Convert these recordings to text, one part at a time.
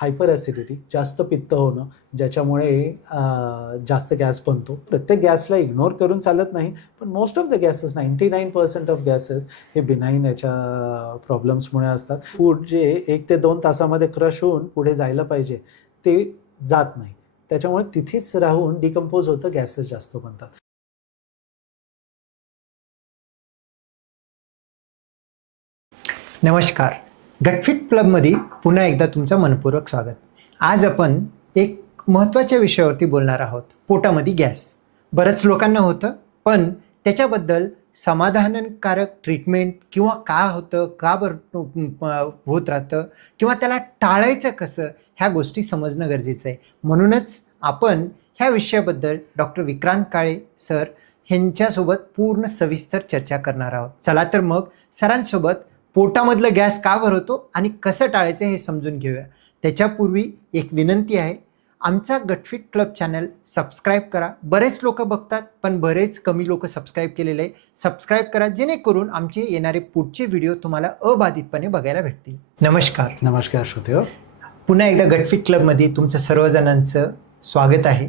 Hyper acidity, जास्त पित्त होणं, ज्याच्यामुळे जास्त गॅस बनतो. प्रत्येक गॅसला इग्नोर करून चालत नाही, पण most of the gases 99% of gases हे बिनाईन याच्या प्रॉब्लेम्समुळे असतात. फूड जे 1 ते 2 तासामध्ये क्रश होऊन पुढे जायला पाहिजे ते जात नाही, त्याच्यामुळे तिथेच राहून डिकम्पोज होतं, गॅसेस जास्त बनतात. नमस्कार, गटफिट क्लबमध्ये पुन्हा एकदा तुमचं मनपूर्वक स्वागत. आज आपण एक महत्त्वाच्या विषयावरती बोलणार आहोत, पोटामध्ये गॅस. बऱ्याच लोकांना होतं, पण त्याच्याबद्दल समाधानकारक ट्रीटमेंट किंवा का होतं, का होत राहतं किंवा त्याला टाळायचं कसं, ह्या गोष्टी समजणं गरजेचं आहे. म्हणूनच आपण ह्या विषयाबद्दल डॉक्टर विक्रांत काळे सर ह्यांच्यासोबत पूर्ण सविस्तर चर्चा करणार आहोत. चला तर मग सरांसोबत पोटामधलं गॅस का भरवतो आणि कसं टाळायचं हे समजून घेऊया. त्याच्यापूर्वी एक विनंती आहे, आमचा गटफिट क्लब चॅनल सबस्क्राईब करा. बरेच लोक बघतात, पण बरेच कमी लोक सबस्क्राईब केलेले आहे. सबस्क्राईब करा, जेणेकरून आमचे येणारे पुढचे व्हिडिओ तुम्हाला अबाधितपणे बघायला भेटतील. नमस्कार. नमस्कार श्रोते. पुन्हा एकदा गटफिट क्लबमध्ये तुमचं सर्वजणांचं स्वागत आहे.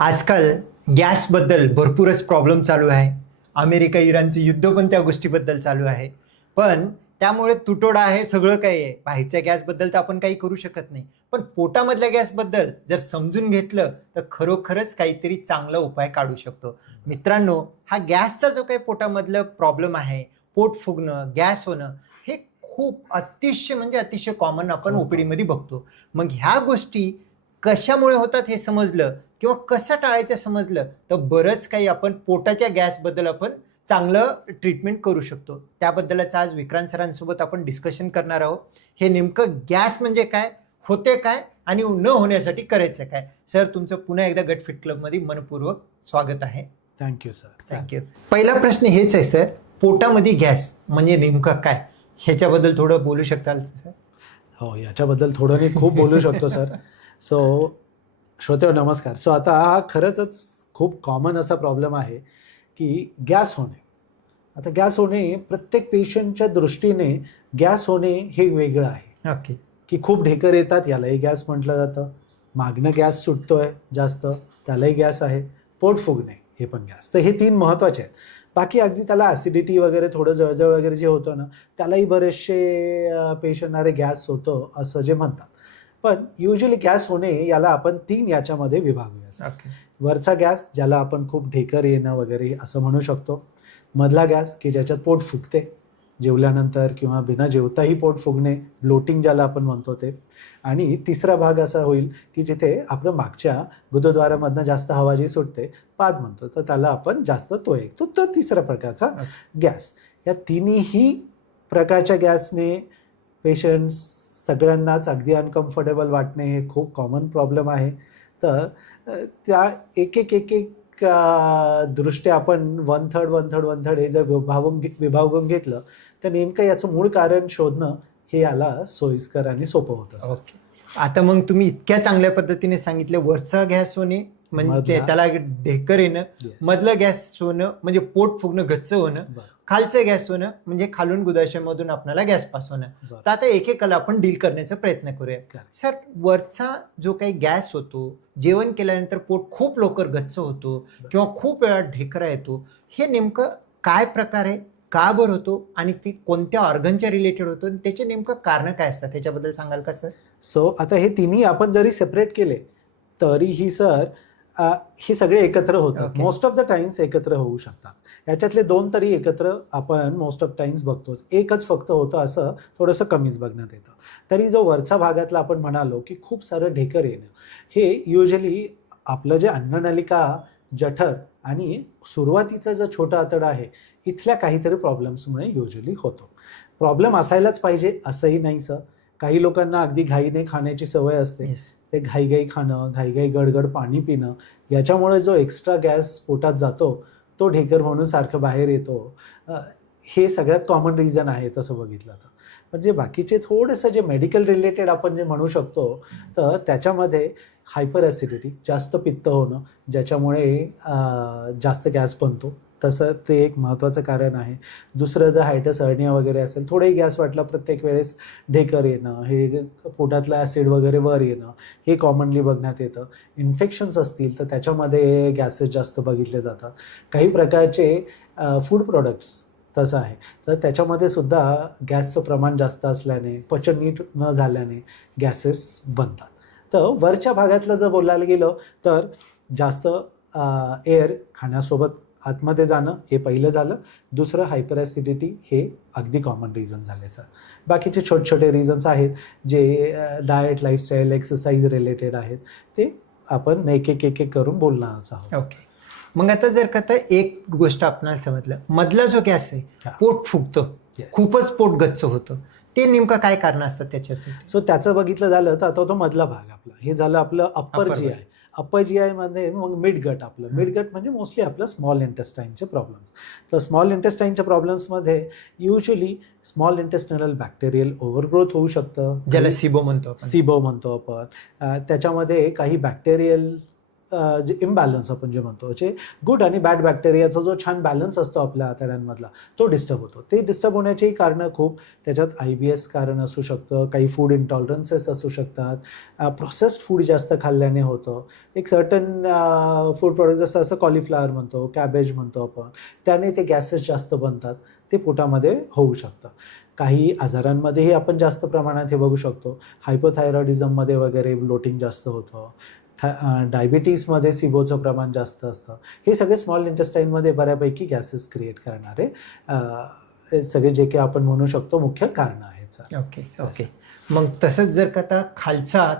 आजकाल गॅसबद्दल भरपूरच प्रॉब्लेम चालू आहे. अमेरिका इराणचं युद्ध पण त्या गोष्टीबद्दल चालू आहे. पण त्यामुळे तुटवडा आहे, सगळं काही आहे. बाहेरच्या गॅसबद्दल तर आपण काही करू शकत नाही, पण पोटामधल्या गॅसबद्दल जर समजून घेतलं तर खरोखरच काहीतरी चांगला उपाय काढू शकतो. मित्रांनो, हा गॅसचा जो काही पोटामधलं प्रॉब्लेम आहे, पोट फुगणं, गॅस होणं, हे खूप अतिशय कॉमन आपण ओपीडीमध्ये बघतो. मग ह्या गोष्टी कशामुळे होतात हे समजलं किंवा कसं टाळायचं समजलं तर बरंच काही आपण पोटाच्या गॅसबद्दल आपण चांगलं ट्रीटमेंट करू शकतो. त्याबद्दलच आज विक्रांत सरांसोबत आपण डिस्कशन करणार आहोत. हे नेमकं गॅस म्हणजे काय, होते काय आणि न होण्यासाठी करायचं काय. सर, तुमचं पुन्हा एकदा गटफिट क्लबमध्ये मनपूर्वक स्वागत आहे. Thank you sir. थँक्यू. पहिला प्रश्न हेच आहे सर, पोटामध्ये गॅस म्हणजे नेमकं काय, ह्याच्याबद्दल थोडं बोलू शकताल सर? हो, याच्याबद्दल थोडं मी खूप बोलू शकतो सर. सो श्रोते नमस्कार. सो आता हा खरंच खूप कॉमन असा प्रॉब्लेम आहे की गॅस होणे. आता गॅस होणे प्रत्येक पेशंटच्या दृष्टीने गॅस होणे हे वेगळं आहे. ओके. की खूप ढेकर येतात, यालाही गॅस म्हटलं जातं. मागणं गॅस सुटतोय जास्त, त्यालाही गॅस आहे. पोट फुगणे हे पण गॅस. तर हे 3 महत्त्वाचे आहेत. बाकी अगदी त्याला ॲसिडिटी वगैरे, थोडं जळजळ वगैरे जे होतं ना, त्यालाही बरेचसे पेशंट अरे गॅस होतं असं जे म्हणतात. पण युजली गॅस होणे याला आपण 3 याच्यामध्ये विभागूया. ओके. वरचा गॅस, ज्याला आपण खूप ढेकर येणं वगैरे असं म्हणू शकतो. मधला गॅस की ज्याच्यात पोट फुगते जेवल्यानंतर किंवा बिना जेवताही पोट फुगणे, ब्लोटिंग ज्याला आपण म्हणतो ते. आणि तिसरा भाग असा होईल की जिथे आपलं मागच्या गुदद्वारामधनं जास्त हवा जी सुटते, पाद म्हणतो, तर त्याला आपण जास्त तो तिसरा प्रकारचा गॅस. या तिन्ही प्रकारच्या गॅसने पेशंट्स सगळ्यांनाच अगदी अनकम्फर्टेबल वाटणे हे खूप कॉमन प्रॉब्लेम आहे. तर त्या एक दृष्ट्या आपण वन थर्ड हे जर विभागून घेतलं तर नेमकं याचं मूळ कारण शोधणं हे याला सोयीस्कर आणि सोपं होतं. ओके. आता मग तुम्ही इतक्या चांगल्या पद्धतीने सांगितलं, वरचा गॅस होणे म्हणजे त्याला ढेकर येणं, मधलं गॅस होणं म्हणजे पोट फुगणं, गच्च होणं, खालचं गॅस होणं म्हणजे खालून गुदाशयामधून आपल्याला गॅस पास होणं. तर आता एकेकाला आपण डील करण्याचा प्रयत्न करूया. सर, वरचा जो काही गॅस होतो, जेवण केल्यानंतर पोट खूप लवकर गच्च होतो किंवा खूप वेळा ढेकरा येतो, हे नेमकं काय प्रकार आहे, का बरं होतो आणि ती कोणत्या ऑर्गनच्या रिलेटेड होतो, त्याचे नेमकं कारण काय असतात त्याच्याबद्दल सांगाल का सर? सो आता हे तिन्ही आपण जरी सेपरेट केले तरीही सर हे सगळे एकत्र होतात. मोस्ट ऑफ द टाइम्स एकत्र होऊ शकतात. याच्यातले 2 तरी एकत्र आपण मोस्ट ऑफ टाइम्स बघतोच. एकच फक्त होतं असं थोडंसं कमीच बघण्यात येतं. तरी जो वरचा भागातला आपण म्हणालो की खूप सारं ढेकर येणं, हे युजली आपलं जे अन्ननलिका, जठर आणि सुरुवातीचं जो छोटं आतडं आहे, इथल्या काहीतरी प्रॉब्लेम्समुळे युजली होतो. प्रॉब्लेम असायलाच पाहिजे असंही नाही सर. काही लोकांना अगदी घाईने खाण्याची सवय असते. ते घाईघाई खाणं, घाईघाई गडगड पाणी पिणं, याच्यामुळे जो एक्स्ट्रा गॅस पोटात जातो तो ढेकर म्हणून सारखं बाहेर येतो. हे सगळ्यात कॉमन रिझन आहे तसं बघितलं तर. म्हणजे बाकीचे थोडंसं जे मेडिकल रिलेटेड आपण जे म्हणू शकतो, तर त्याच्यामध्ये हायपर ॲसिडिटी, जास्त पित्त होणं, ज्याच्यामुळे जास्त गॅस बनतो, तसं ते एक महत्त्वाचं कारण आहे. दुसरं जर हायटस हर्निया वगैरे असेल, थोडाही गॅस वाटला प्रत्येक वेळेस ढेकर येणं, हे पोटातलं ॲसिड वगैरे वर येणं, हे कॉमनली बघण्यात येतं. इन्फेक्शन्स असतील तर त्याच्यामध्ये गॅसेस जास्त बघितले जातात. काही प्रकारचे फूड प्रोडक्ट्स तसं आहे, तर त्याच्यामध्ये सुद्धा गॅसचं प्रमाण जास्त असल्याने, पचन नीट न झाल्याने गॅसेस बनतात. तर वरच्या भागातलं जर बोलायला गेलं तर जास्त एअर खाण्यासोबत आतमध्ये जाणं हे पहिलं झालं. दुसरं हायपर ॲसिडिटी हे अगदी कॉमन रिझन झाले सर. बाकीचे छोटे छोटे रिझन्स आहेत जे डाएट, लाईफस्टाईल, एक्सरसाइज रिलेटेड आहेत, ते आपण एक एक एक एक करून बोलणारच आहोत. ओके. मग आता जर का तर एक गोष्ट आपल्याला समजलं, मधला जो गॅस आहे पोट फुगतं, खूपच पोट गच्च होतं, ते नेमकं काय कारण असतात त्याच्यासाठी? सो त्याचं बघितलं झालं तर आता तो मधला भाग आपला, हे झालं आपलं upper G I. Upper G आयमध्ये मग मिडगट आपलं. मिडगट म्हणजे मोस्टली आपलं स्मॉल इंटेस्टाईनचे प्रॉब्लेम्स. तर स्मॉल इंटेस्टाईनच्या प्रॉब्लेम्समध्ये usually small intestinal bacterial overgrowth होऊ शकतं, ज्याला सिबो म्हणतो. सिबो म्हणतो आपण. त्याच्यामध्ये काही बॅक्टेरियल जे इम्बॅलन्स आपण जे म्हणतो, जे गुड आणि बॅड बॅक्टेरियाचा जो छान बॅलन्स असतो आपल्या आतड्यांमधला, तो डिस्टर्ब होतो. ते डिस्टर्ब होण्याची कारणं खूप, त्याच्यात IBS कारण असू शकतं, काही फूड इंटॉलरन्सेस असू शकतात, प्रोसेस्ड फूड जास्त खाल्ल्याने होतं. एक सर्टन फूड प्रोडक्ट जसं कॉलीफ्लॉवर म्हणतो, कॅबेज म्हणतो आपण, त्याने ते गॅसेस जास्त बनतात, ते पोटामध्ये होऊ शकतं. काही आजारांमध्येही आपण जास्त प्रमाणात हे बघू शकतो. हायपोथायरॉइडिझममध्ये वगैरे ब्लोटिंग जास्त होतं. डायबिटीजमध्ये सिबोचं प्रमाण जास्त असतं. हे सगळे स्मॉल इंटेस्टाईनमध्ये बऱ्यापैकी गॅसेस क्रिएट करणारे सगळे जे काही आपण म्हणू शकतो मुख्य कारणं आहेत सर. ओके. मग तसंच जर का आता खालचा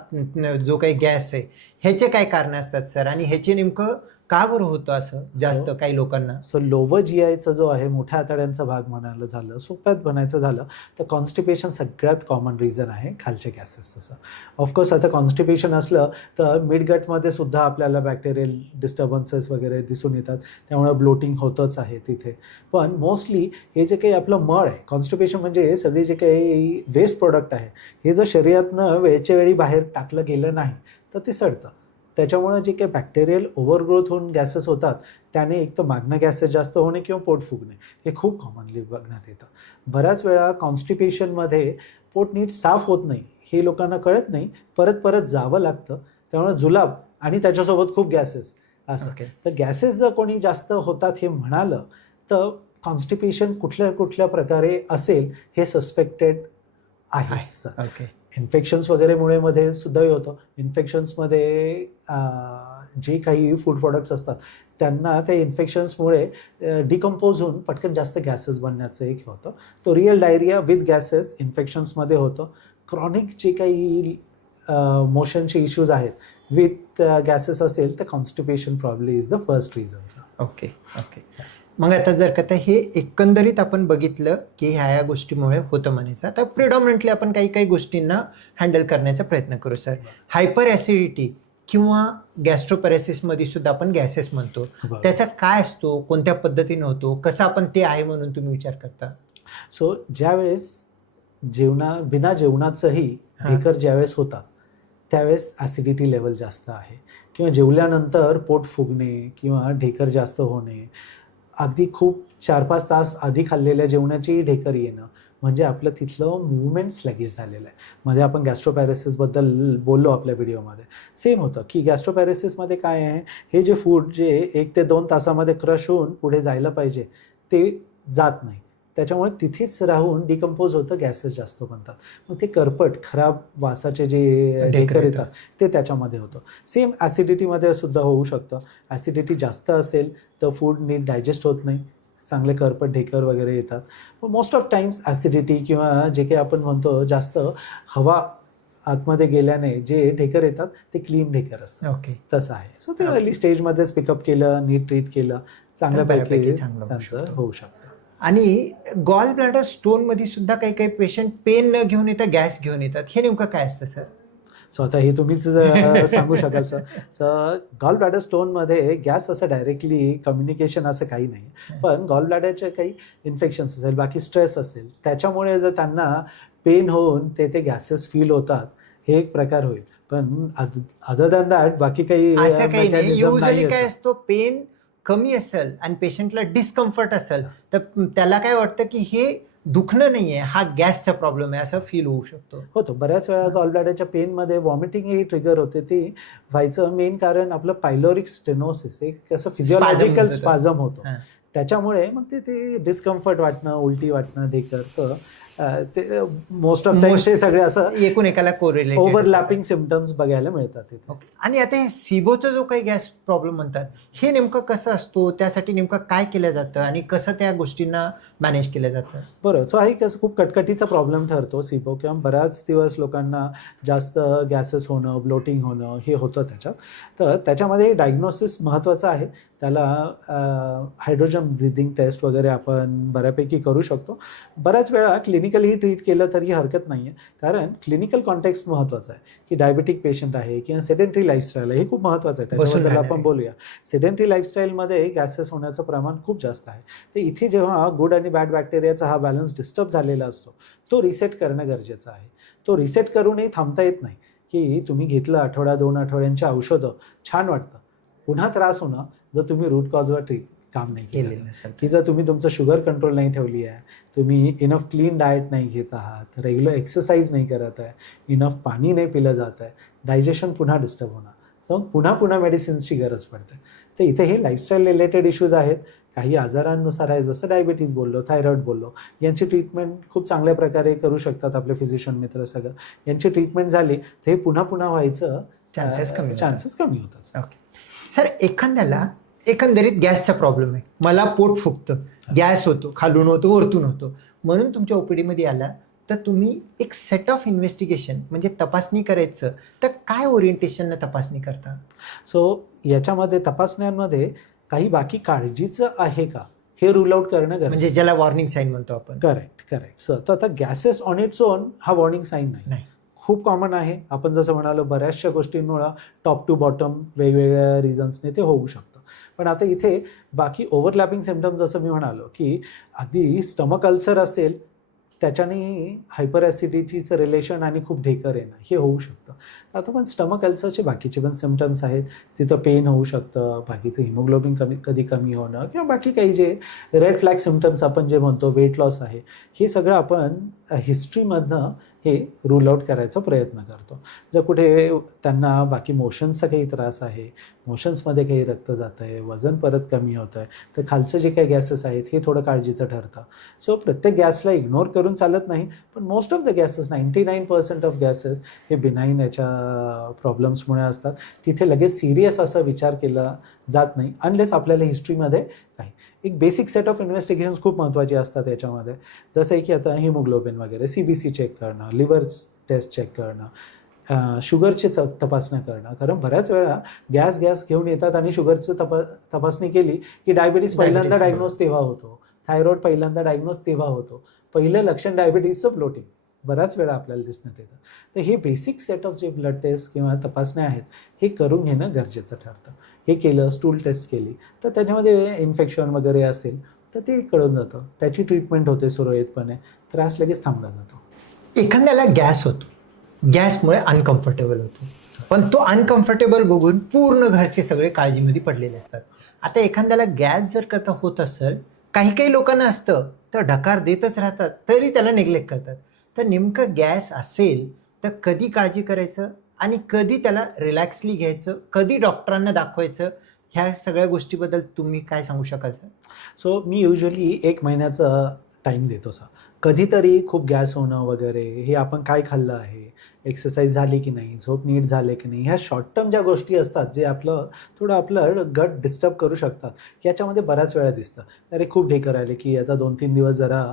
जो काही गॅस आहे, ह्याचे काय कारण असतात सर, आणि ह्याचे नेमकं का बरं होतं असं जास्त काही लोकांना? सो लोवर GIचा जो आहे, मोठ्या आतड्यांचा भाग म्हणायला झालं, सोप्यात बनायचं झालं तर कॉन्स्टिपेशन सगळ्यात कॉमन रिझन आहे खालचे गॅसेस. तसं ऑफकोर्स आता कॉन्स्टिपेशन असलं तर मिडगटमध्ये सुद्धा आपल्याला बॅक्टेरियल डिस्टर्बन्सेस वगैरे दिसून येतात, त्यामुळे ब्लोटिंग होतच आहे तिथे. पण मोस्टली हे जे काही आपलं मळ आहे, कॉन्स्टिपेशन म्हणजे हे सगळे जे काही वेस्ट प्रोडक्ट आहे, हे जर शरीरातनं वेळच्या वेळी बाहेर टाकलं गेलं नाही तर ते सडतं. त्याच्यामुळे जे काही बॅक्टेरियल ओव्हरग्रोथ होऊन गॅसेस होतात, त्याने एक तर मागणं गॅसेस जास्त होणे किंवा पोट फुगणे हे खूप कॉमनली बघण्यात येतं. बऱ्याच वेळा कॉन्स्टिपेशनमध्ये पोट नीट साफ होत नाही, हे लोकांना कळत नाही, परत परत जावं लागतं, त्यामुळे जुलाब आणि त्याच्यासोबत खूप गॅसेस असं. तर गॅसेस जर कोणी जास्त होतात हे म्हणालं तर कॉन्स्टिपेशन कुठल्या कुठल्या प्रकारे असेल हे सस्पेक्टेड आहे सर. इन्फेक्शन्स वगैरेमुळे मध्ये सुद्धाही होतं. इन्फेक्शन्समध्ये जे काही फूड प्रॉडक्ट्स असतात त्यांना त्या इन्फेक्शन्समुळे डिकम्पोज होऊन पटकन जास्त गॅसेस बनण्याचं एक होतं. तो रिअल डायरिया विथ गॅसेस इन्फेक्शन्समध्ये होतं. क्रॉनिक जे काही मोशनचे इश्यूज आहेत विथ गॅसेस असेल तर constipation probably is the first reason. Okay. मग आता जर का हे एकंदरीत आपण बघितलं की ह्या गोष्टीमुळे होतं म्हणायचं, आता प्रिडॉमिनंटली आपण काही काही गोष्टींना हँडल करण्याचा प्रयत्न करू सर. हायपर ॲसिडिटी किंवा गॅस्ट्रोपॅरेसिसमध्ये सुद्धा आपण गॅसेस म्हणतो, त्याचा काय असतो, कोणत्या पद्धतीने होतो, कसं आपण ते आहे म्हणून तुम्ही विचार करता? सो ज्यावेळेस बिना जेवणाचंही ढेकर ज्यावेळेस होतात त्यावेळेस ॲसिडिटी लेवल जास्त आहे, किंवा जेवल्यानंतर पोट फुगणे किंवा ढेकर जास्त होणे, अगदी खूप 4-5 तास आधी खाल्लेल्या जेवणाची ढेकर येणं, म्हणजे आपलं तिथलं मूवमेंट स्लॅगिश झालेलं आहे. मध्ये आपण गॅस्ट्रोपॅरेसिसबद्दल बोललो आपल्या व्हिडिओमध्ये. सेम होतं की गॅस्ट्रोपॅरेसिसमध्ये काय आहे, हे जे फूड जे 1 ते 2 तासामध्ये क्रश होऊन पुढे जायला पाहिजे ते जात नाही, त्याच्यामुळे तिथेच राहून डिकम्पोज होतं, गॅसेस जास्त बनतात. मग ते करपट खराब वासाचे जे ढेकर येतात ते त्याच्यामध्ये होतं. सेम ॲसिडिटीमध्ये सुद्धा होऊ शकतं. ॲसिडिटी जास्त असेल तर फूड नीट डायजेस्ट होत नाही, चांगले करपट ढेकर वगैरे येतात. मोस्ट ऑफ टाइम्स ॲसिडिटी किंवा जे काही आपण म्हणतो जास्त हवा आतमध्ये गेल्याने जे ढेकर येतात ते क्लीन ढेकर असतात. तसं आहे. सो ते अर्ली स्टेजमध्येच पिकअप केलं, नीट ट्रीट केलं, चांगल्यापैकी त्यांचं होऊ शकतं. आणि गॉल ब्लॅडर स्टोनमध्ये सुद्धा काही काही पेशंट पेन न घेऊन येतात, गॅस घेऊन येतात, हे नेमकं काय असतं सर? सो आता हे तुम्हीच सांगू शकाल सर. सर गॉल ब्लॅडर स्टोनमध्ये गॅस असं डायरेक्टली कम्युनिकेशन असं काही नाही, पण गॉल ब्लॅडरचे काही इन्फेक्शन्स असेल, बाकी स्ट्रेस असेल, त्याच्यामुळे जर त्यांना पेन होऊन ते गॅसेस फील होतात, हे एक प्रकार होईल. पण अदर दॅन दॅट बाकी काही असं काही नाही. युजली काय असतो, पेन कमी असेल आणि पेशंटला डिस्कम्फर्ट असेल तर त्याला काय वाटतं की हे दुखणं नाही आहे, हा गॅसचा प्रॉब्लेम आहे असं फील होऊ शकतो. होतो बऱ्याच वेळा गॉल ब्लॅडरच्या पेनमध्ये व्हॉमिटिंग ही ट्रिगर होते. ती व्हायचं मेन कारण आपलं पायलोरिक स्टेनोसिस, एक असं फिजिओलॉजिकल होतं. स्पाझम होतो. हां. त्याच्यामुळे मग ते डिस्कम्फर्ट वाटणं, उलटी वाटणं, ढेकर. तर ते मोस्ट ऑफ टाइम्स हे सगळे असं एकूण एकाला कोरिलेटेड ओव्हरलॅपिंग सिम्पटम्स बघायला मिळतात तिथे. ओके. आणि आता हे सिबोचा जो काही गॅस प्रॉब्लेम म्हणतात, हे नेमकं कसं असतो, त्यासाठी नेमकं काय केलं जातं आणि कसं त्या गोष्टींना मॅनेज केलं जातं? बरं, सो हा एक असं खूप कटकटीचा प्रॉब्लेम ठरतो सिबो, किंवा बऱ्याच दिवस लोकांना जास्त गॅसेस होणं, ब्लोटिंग होणं हे होतं त्याच्यात. तर त्याच्यामध्ये डायग्नोसिस महत्त्वाचं आहे. त्याला हायड्रोजन ब्रिदिंग टेस्ट वगैरे आपण बऱ्यापैकी करू शकतो. बऱ्याच वेळा क्लिनिकली ट्रीट केलं तरी हरकत नाही आहे, कारण क्लिनिकल कॉन्टेक्स्ट महत्त्वाचं आहे की डायबेटिक पेशंट आहे किंवा सेडेंटरी लाईफस्टाईल आहे, हे खूप महत्त्वाचं आहे. त्याच्याबद्दल आपण बोलूया. सेडेंटरी लाईफस्टाईलमध्ये गॅसेस होण्याचं प्रमाण खूप जास्त आहे. तर इथे जेव्हा गुड आणि बॅड बॅक्टेरियाचा हा बॅलन्स डिस्टर्ब झालेला असतो, तो रिसेट करणं गरजेचं आहे. तो रिसेट करूनही थांबता येत नाही की तुम्ही घेतलं आठवडा 2 आठवड्यांची औषधं, छान वाटतं, पुन्हा त्रास होणं जर तुम्ही रूट कॉजवर काम नाही केलं नसेल की जर तुम्ही तुमचं शुगर कंट्रोल नाही ठेवली आहे, तुम्ही इनफ क्लीन डाएट नाही घेत आहात, रेग्युलर एक्सरसाइज नाही करत आहे, इनफ पाणी नाही पिलं जात आहे, डायजेशन पुन्हा डिस्टर्ब होणार, तर पुन्हा मेडिसिन्सची गरज पडते. तर इथे हे लाईफस्टाईल रिलेटेड इश्यूज आहेत. काही आजारांनुसार आहे, जसं डायबिटीज बोललो, थायरॉइड बोललो, यांची ट्रीटमेंट खूप चांगल्या प्रकारे करू शकतात आपले फिजिशियन मित्र सगळं. यांची ट्रीटमेंट झाली तर हे पुन्हा व्हायचं चान्सेस कमी होतात. ओके सर, एखाद्याला एकंदरीत गॅसचा प्रॉब्लेम आहे, मला पोट फुगतं, गॅस होतो, खालून होतो, वरतून होतो, म्हणून तुमच्या ओपीडीमध्ये आला तर तुम्ही एक सेट ऑफ इन्व्हेस्टिगेशन म्हणजे तपासणी करायचं, तर काय ओरिएंटेशननं तपासणी करता? सो याच्यामध्ये तपासण्यांमध्ये काही बाकी काळजीचं आहे का हे रूल आउट करणं गरजेचं, म्हणजे ज्याला वॉर्निंग साईन म्हणतो आपण. Correct sir. तर आता गॅसेस ऑन इट्स ओन हा वॉर्निंग साईन नाही. खूप कॉमन आहे. आपण जसं म्हणालो बऱ्याचशा गोष्टींमुळे टॉप टू बॉटम वेगवेगळ्या रिझन्सने ते होऊ शकतं. पण आता इथे बाकी ओव्हरलॅपिंग सिम्पटम्स जसं मी म्हणालो की अगदी स्टमक अल्सर असेल, त्याच्याने हायपर ॲसिडिटीचं रिलेशन आणि खूप ढेकर येणं हे होऊ शकतं. आता पण स्टमक अल्सरचे बाकीचे पण सिम्पटम्स आहेत. तिथं पेन होऊ शकतं, बाकीचं हिमोग्लोबिन कधी कमी होणं, किंवा बाकी काही जे रेड फ्लॅग सिम्पटम्स आपण जे म्हणतो, वेट लॉस आहे, हे सगळं आपण हिस्ट्रीमधनं हे रूल आउट करायचा प्रयत्न करतो. जर कुठे त्यांना बाकी मोशन्सचा काही त्रास आहे, मोशन्समध्ये काही रक्त जातं आहे, वजन परत कमी होतं आहे, तर खालचं जे काही गॅसेस आहेत हे थोडं काळजीचं ठरतं. सो प्रत्येक गॅसला इग्नोर करून चालत नाही, पण most of the gases 99% of gases हे बिनाईन याच्या प्रॉब्लेम्समुळे असतात. तिथे लगेच सिरियस असा विचार केला जात नाही अनलेस आपल्याला हिस्ट्रीमध्ये काही एक बेसिक सेट ऑफ इन्व्हेस्टिगेशन्स खूप महत्त्वाची असतात याच्यामध्ये. जसं की आता हिमोग्लोबिन वगैरे, CBC चेक करणं, लिव्हर टेस्ट चेक करणं, शुगरची तपासण्या करणं. कारण बऱ्याच वेळा गॅस घेऊन येतात आणि शुगरचं तपासणी केली की डायबिटीज पहिल्यांदा डायग्नोज तेव्हा होतो, थायरॉइड पहिल्यांदा डायग्नोज तेव्हा होतो, पहिलं लक्षण डायबिटीजचं ब्लोटिंग बऱ्याच वेळा आपल्याला दिसण्यात येतं. तर हे बेसिक सेट ऑफ जे ब्लड टेस्ट किंवा तपासण्या आहेत हे करून घेणं गरजेचं ठरतं. हे केलं, स्टूल टेस्ट केली, तर त्याच्यामध्ये इन्फेक्शन वगैरे असेल तर ते कळून जातं, त्याची ट्रीटमेंट होते सुरळीतपणे, त्रास लगेच थांबला जातो. एखाद्याला गॅस होतो, गॅसमुळे अनकम्फर्टेबल होतो, पण तो अनकम्फर्टेबल बघून पूर्ण घरचे सगळे काळजीमध्ये पडलेले असतात. आता एखाद्याला गॅस जर करता होत असेल, काही लोकांना असतं तर ढकार देतच राहतात, तरी त्याला नेग्लेक्ट करतात. तर नेमकं गॅस असेल तर कधी काळजी करायचं आणि कधी त्याला रिलॅक्सली घ्यायचं, कधी डॉक्टरांना दाखवायचं, ह्या सगळ्या गोष्टीबद्दल तुम्ही काय सांगू शकाल सर? सो मी युजली 1 महिन्याचा टाईम देतो सर. कधीतरी खूप गॅस होणं वगैरे, हे आपण काय खाल्लं आहे, एक्सरसाइज झाली की नाही, झोप नीट झाले की नाही, ह्या शॉर्ट टर्म ज्या गोष्टी असतात जे आपलं गट डिस्टर्ब करू शकतात, याच्यामध्ये बऱ्याच वेळा दिसतं. अरे खूप ढेकर आले की आता 2-3 दिवस जरा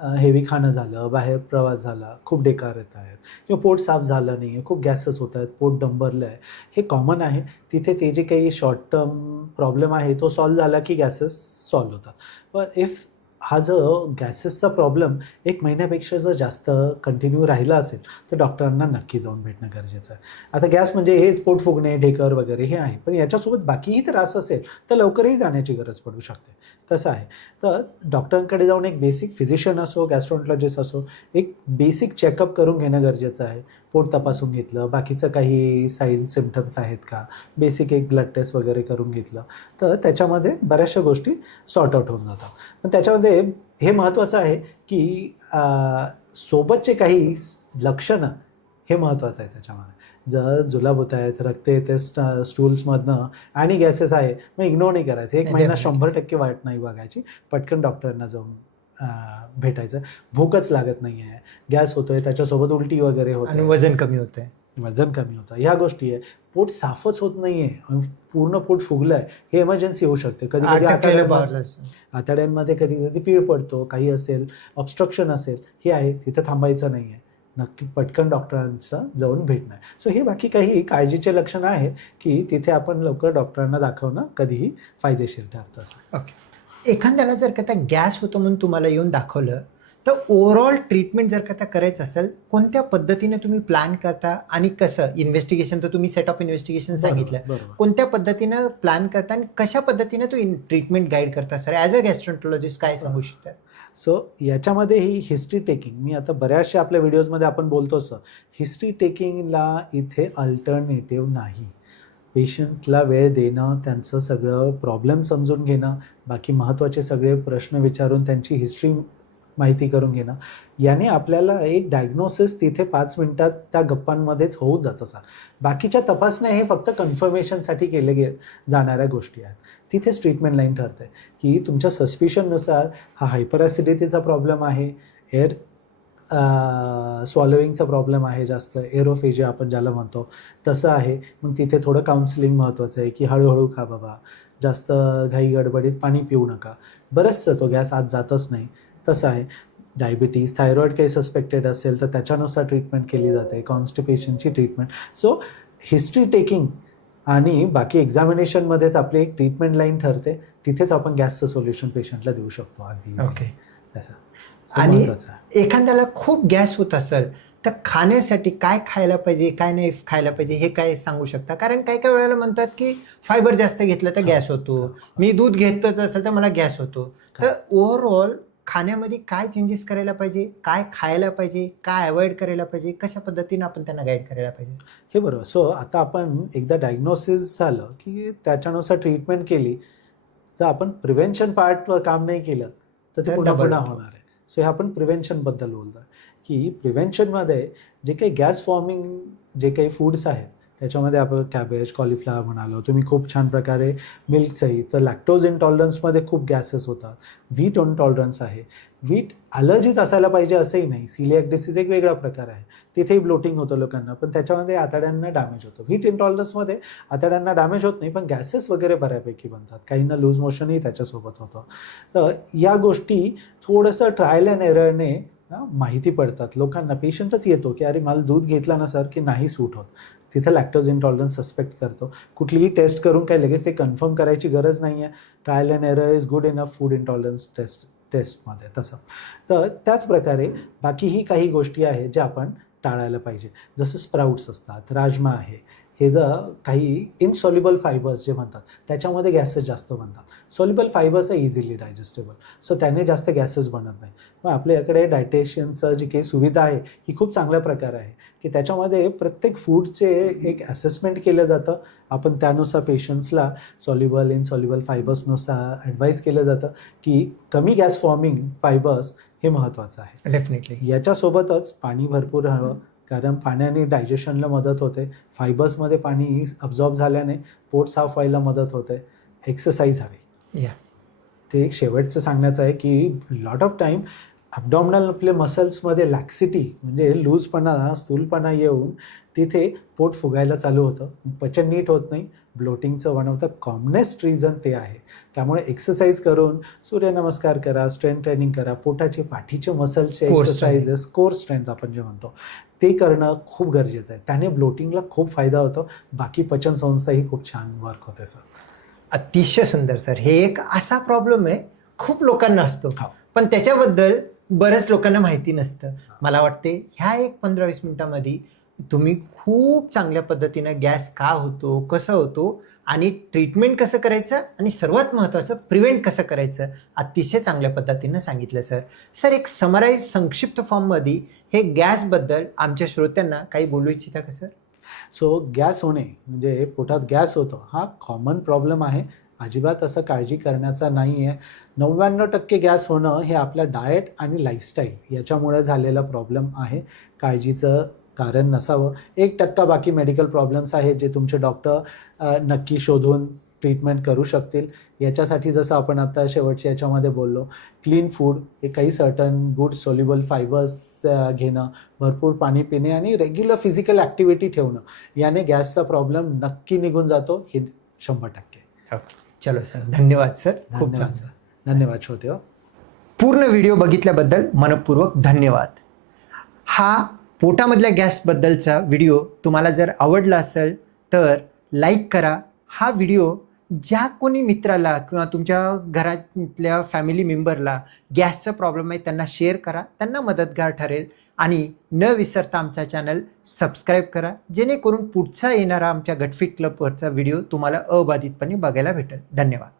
हेवी खाणं झालं, बाहेर प्रवास झाला, खूप ढेकार येत आहेत, किंवा पोट साफ झालं नाही आहे, खूप गॅसेस होत आहेत, पोट डंबरलं आहे, हे कॉमन आहे. तिथे ते जे काही शॉर्ट टर्म प्रॉब्लेम आहे तो सॉल्व्ह झाला की गॅसेस सॉल्व्ह होतात. पण इफ हा जो गॅसेसचा प्रॉब्लेम 1 महिन्यापेक्षा जर जास्त कंटिन्यू राहिला असेल तर डॉक्टरांना नक्की जाऊन भेटणं गरजेचं आहे. आता गॅस म्हणजे हेच पोट फुगणे, ढेकर वगैरे हे आहे, पण याच्यासोबत बाकीही त्रास असेल तर लवकरही जाण्याची गरज पडू शकते. तसं आहे. तर डॉक्टरांकडे जाऊन एक बेसिक फिजिशियन असो, गॅस्ट्रोएंटरोलॉजिस्ट असो, एक बेसिक चेकअप करून घेणं गरजेचं आहे. पोट तपासून घेतलं, बाकीचं काही साईड सिम्पटम्स आहेत का, बेसिक एक ब्लड टेस्ट वगैरे करून घेतलं, तर त्याच्यामध्ये बऱ्याचशा गोष्टी सॉर्ट आउट होऊन जातात. पण त्याच्यामध्ये हे महत्त्वाचं आहे की सोबतचे काही लक्षणं हे महत्त्वाचं आहे. त्याच्यामध्ये जर जुलाब होत आहेत, रक्त येते स्टूल्समधनं आणि गॅसेस आहे, मग इग्नोर नाही करायचं. एक महिना 100% वाट नाही बघायची, पटकन डॉक्टरांना जाऊन भेटायचं. भूकच लागत नाही आहे, गॅस होतोय, त्याच्यासोबत उलटी वगैरे होते आणि वजन कमी होतंय, वजन कमी होतं, ह्या गोष्टी आहे. पोट साफच होत नाही आहे, पूर्ण पोट फुगलं आहे, हे इमर्जन्सी होऊ शकते. कधी कधी आतड्यांमध्ये कधी कधी पीळ पडतो, काही असेल, ऑब्स्ट्रक्शन असेल, हे आहे, तिथं थांबायचं नाही आहे, नक्की पटकन डॉक्टरांचं जाऊन भेटणं. सो हे बाकी काही काळजीचे लक्षणं आहेत की तिथे आपण लवकर डॉक्टरांना दाखवणं कधीही फायदेशीर ठरतं. ओके. एखाद्याला जर का त्या गॅस होतो म्हणून तुम्हाला येऊन दाखवलं, तर ओव्हरऑल ट्रीटमेंट जर का करायचं असेल, कोणत्या पद्धतीने तुम्ही प्लॅन करता आणि कसं इन्व्हेस्टिगेशन, तर तुम्ही सेट ऑफ इन्व्हेस्टिगेशन सांगितलं, कोणत्या पद्धतीनं प्लॅन करता आणि कशा पद्धतीने तो ट्रीटमेंट गाईड करता सर ॲज अ गॅस्ट्रोएंटरोलॉजिस्ट, काय सांगू शकता? सो याच्यामध्ये ही हिस्ट्री टेकिंग, मी आता बऱ्याचशा आपल्या व्हिडिओजमध्ये आपण बोलतो सर, हिस्ट्री टेकिंगला इथे अल्टरनेटिव्ह नाही. पेशंटला वेळ देणं, त्यांचं सगळं प्रॉब्लेम समजून घेणं, बाकी महत्त्वाचे सगळे प्रश्न विचारून त्यांची हिस्ट्री माहिती करून घेणं, याने आपल्याला एक डायग्नोसिस तिथे 5 मिनिटात त्या गप्पांमध्येच होऊन जातं सर. बाकीच्या तपासण्या हे फक्त कन्फर्मेशनसाठी केले जाणाऱ्या गोष्टी आहेत. तिथेच ट्रीटमेंट लाईन ठरते की तुमच्या सस्पिशननुसार हा हायपर ॲसिडिटीचा प्रॉब्लेम आहे, एअर स्वॉलोविंगचा प्रॉब्लेम आहे, जास्त एरोफेजिया आपण ज्याला म्हणतो तसं आहे, मग तिथे थोडं काउन्सिलिंग महत्त्वाचं आहे की हळूहळू खा बाबा, जास्त घाई गडबडीत पाणी पिऊ नका, बरंचसं तो गॅस आत जातच नाही, तसं आहे. डायबिटीज, थायरॉईड काही सस्पेक्टेड असेल तर त्याच्यानुसार ट्रीटमेंट केली जाते, कॉन्स्टिपेशनची ट्रीटमेंट. सो हिस्ट्री टेकिंग आणि बाकी एक्झामिनेशनमध्येच आपली एक ट्रीटमेंट लाईन ठरते, तिथेच आपण गॅसचं सोल्युशन पेशंटला देऊ शकतो अगदी. ओके. आणि एखाद्याला खूप गॅस होत असेल तर खाण्यासाठी काय खायला पाहिजे, काय नाही खायला पाहिजे, हे काय सांगू शकता? कारण काही काही वेळेला म्हणतात की फायबर जास्त घेतलं तर गॅस होतो, मी दूध घेत असेल तर मला गॅस होतो. तर ओव्हरऑल खाण्यामध्ये काय चेंजेस करायला पाहिजे, काय खायला पाहिजे, काय अवॉइड करायला पाहिजे, कशा पद्धतीनं आपण त्यांना गाईड करायला पाहिजे? हे बरोबर. सो आता आपण एकदा डायग्नोसिस झालं की त्याच्यानुसार ट्रीटमेंट केली, जर आपण प्रिव्हेन्शन पार्ट काम नाही केलं तर ते पुन्हा पुन्हा होणार आहे. सो हे आपण प्रिव्हेन्शनबद्दल बोलतो की प्रिव्हेन्शनमध्ये जे काही गॅस फॉर्मिंग जे काही फूड्स आहेत त्याच्यामध्ये आपण कॅबेज, कॉलीफ्लावर म्हणालो, तुम्ही खूप छान प्रकारे मिल्कचंही, तर लॅक्टोज इंटॉलरन्समध्ये खूप गॅसेस होतात. व्हीट इंटॉलरन्स आहे, व्हीट ॲलर्जीच असायला पाहिजे असंही नाही, सिलिॲक डिसीज एक वेगळा प्रकार आहे, तिथेही ब्लोटिंग होतं लोकांना, पण त्याच्यामध्ये आतड्यांना डॅमेज होतं. व्हीट इंटॉलरन्समध्ये आतड्यांना डॅमेज होत नाही, पण गॅसेस वगैरे बऱ्यापैकी बनतात, काहींना लूज मोशनही त्याच्यासोबत होतं. तर या गोष्टी थोडंसं ट्रायल अँड एररने माहिती पडतात लोकांना. पेशंटच येतो की अरे मला दूध घेतला ना सर की नाही सूट होत, तिथं लॅक्टोज इंटॉलरन्स सस्पेक्ट करतो. कुठलीही टेस्ट करून काय लगेच ते कन्फर्म करायची गरज नाही आहे. Trial and error is good enough food intolerance टेस्टमध्ये तसं. तर त्याच प्रकारे बाकीही काही गोष्टी आहेत ज्या आपण टाळायला पाहिजे, जसं स्प्राउट्स असतात, राजमा आहे, हे जर काही इनसॉल्युबल फायबर्स जे म्हणतात त्याच्यामध्ये गॅसेस जास्त बनतात. सॉल्युबल फायबर्स आहे इझिली डायजेस्टेबल, सो त्याने जास्त गॅसेस बनत नाही. मग आपल्याकडे डायटेशियनचं जी काही सुविधा आहे ही खूप चांगल्या प्रकारे आहे की त्याच्यामध्ये प्रत्येक फूडचे एक असेसमेंट केलं जातं. आपण त्यानुसार पेशंट्सला सॉल्युबल इनसॉल्युबल फायबर्सनुसार ॲडवाईस केलं जातं की कमी गॅस फॉर्मिंग फायबर्स हे महत्त्वाचं आहे. डेफिनेटली. याच्यासोबतच पाणी भरपूर हवं, कारण पाण्याने डायजेशनला मदत होते, फायबर्समध्ये पाणी अब्झॉर्ब झाल्याने पोट साफ व्हायला मदत होते. एक्सरसाइज हवी. ते एक शेवटचं सांगण्याचं आहे की लॉट ऑफ टाईम ॲबडॉमिनल आपले मसल्समध्ये लॅक्सिटी म्हणजे लूजपणा, स्थूलपणा येऊन तिथे पोट फुगायला चालू होतं, पचन नीट होत नाही. ब्लोटिंगचं one of the commonest reason ते आहे. त्यामुळे एक्सरसाइज करून सूर्यनमस्कार करा, स्ट्रेंथ ट्रेनिंग करा, पोटाचे पाठीचे मसल्सचे एक्सरसाइजेस, कोर स्ट्रेंथ आपण जे म्हणतो ते करणं खूप गरजेचं आहे. त्याने ब्लोटिंगला खूप फायदा होतो, बाकी पचनसंस्थाही खूप छान वर्क होते सर. अतिशय सुंदर सर. हे एक असा प्रॉब्लेम आहे खूप लोकांना असतो, पण त्याच्याबद्दल बऱ्याच लोकांना माहिती नसतं. मला वाटते ह्या एक 15-20 मिनिटांमध्ये तुम्ही खूप चांगल्या पद्धतीनं गॅस का होतो, कसं होतो आणि ट्रीटमेंट कसं करायचं आणि सर्वात महत्त्वाचं प्रिव्हेंट कसं करायचं अतिशय चांगल्या पद्धतीनं सांगितलं सर. सर, एक समराईज संक्षिप्त फॉर्ममध्ये हे गॅसबद्दल आमच्या श्रोत्यांना काही बोलू इच्छिता का सर? सो गॅस होणे म्हणजे पोटात गॅस होतो हा कॉमन प्रॉब्लेम आहे. अजिबात असं काळजी करण्याचा नाही आहे. 99% गॅस होणं हे आपल्या डाएट आणि लाईफस्टाईल याच्यामुळे झालेला प्रॉब्लेम आहे. काळजीचं कारण नसावं. 1% बाकी मेडिकल प्रॉब्लेम्स आहेत जे तुमचे डॉक्टर नक्की शोधून ट्रीटमेंट करू शकतील. याच्यासाठी जसं आपण आता शेवटच्या याच्यामध्ये बोललो, क्लीन फूड, हे काही सर्टन गुड सोल्युबल फायबर्स घेणं, भरपूर पाणी पिणे आणि रेग्युलर फिजिकल ॲक्टिव्हिटी ठेवणं, याने गॅसचा प्रॉब्लेम नक्की निघून जातो. हे 100%. चलो सर, धन्यवाद सर. खूप धन्यवाद छान. धन्यवाद श्रोते हो. पूर्ण व्हिडिओ बघितल्याबद्दल मनपूर्वक धन्यवाद. हा पोटामधल्या गॅसबद्दलचा व्हिडिओ तुम्हाला जर आवडला असेल तर लाईक करा. हा व्हिडिओ ज्या कोणी मित्राला किंवा तुमच्या घरातल्या फॅमिली मेंबरला गॅसचा प्रॉब्लेम आहे त्यांना शेअर करा, त्यांना मदतगार ठरेल. आणि न विसरता आमचा चॅनल सबस्क्राईब करा, जेणेकरून पुढचा येणारा आमच्या गटफिट क्लबवरचा व्हिडिओ तुम्हाला अबाधितपणे बघायला भेटेल. धन्यवाद.